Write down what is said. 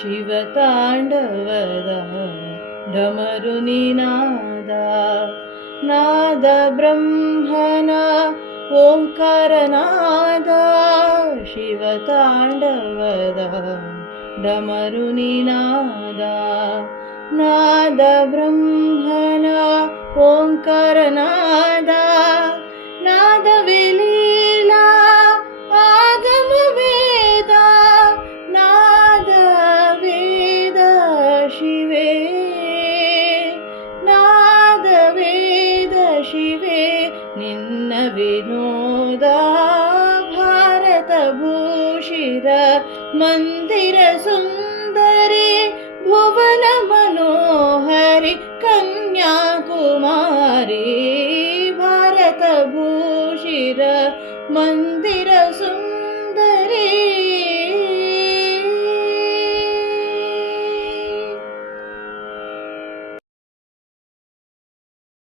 ಶಿವತಾಂಡವದ ಡಮರು ನಿನಾದ ನಾದ ಬ್ರಹ್ಮನ ಓಂಕಾರನಾದ ಶಿವತಾಂಡವದ ಡಮರು ನಿನಾದ ನಾದ ಬ್ರಹ್ಮನ ಓಂಕಾರನಾದ ನಾದವೇ ಲೀಲಾ ಆಗಮ ವೇದ ನಾದ ವೇದ ಶಿವೇ ನಾದ ವೇದ ಶಿವೇ ನಿನ್ನ ವಿನೋದ ಭಾರತ ಭೂಷಿರ ಮಂದಿರ ಸುಂದರಿ ಭುವನ ಮನೋಹರಿ ಕನ್ಯಾಕುಮಾರಿ ಭಾರತ ಭೂಷಿರ ಮಂದಿರ